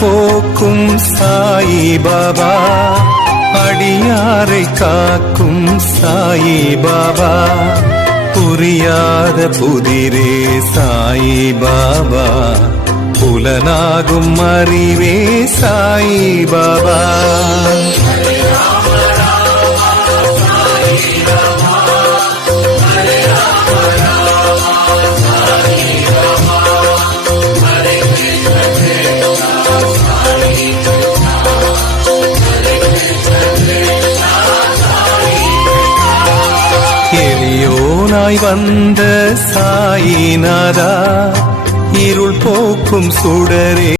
போக்கும் சாயி பாபா, அடியாரை காக்கும் சாயி பாபா, புரியாத புதிரே சாயி பாபா, புலனாகும் அறிவே சாயி பாபா. எளியோனாய் வந்த சாயிநாதா, இருள் போக்கும் சுடரே